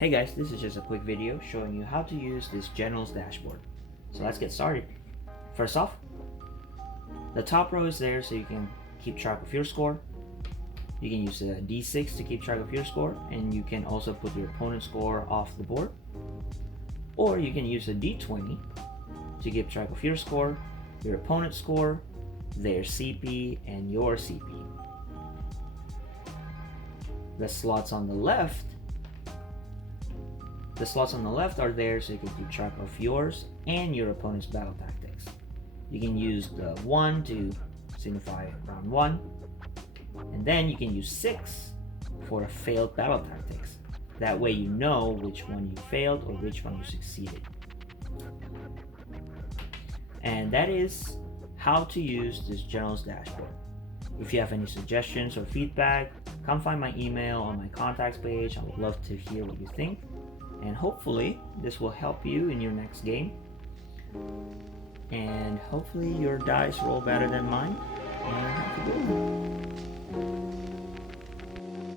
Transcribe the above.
Hey guys, this is just a quick video showing you how to use this General's dashboard. So let's get started. First off, the top row is there so you can keep track of your score. You can use a D6 to keep track of your score, and you can also put your opponent's score off the board. Or you can use a D20 to keep track of your score, your opponent's score, their CP, and your CP. The slots on the left are there so you can keep track of yours and your opponent's battle tactics. You can use the 1 to signify round 1, and then you can use 6 for a failed battle tactics. That way you know which one you failed or which one you succeeded. And that is how to use this General's dashboard. If you have any suggestions or feedback, come find my email on my contacts page. I would love to hear what you think. And hopefully this will help you in your next game, and hopefully your dice roll better than mine, and have a good one.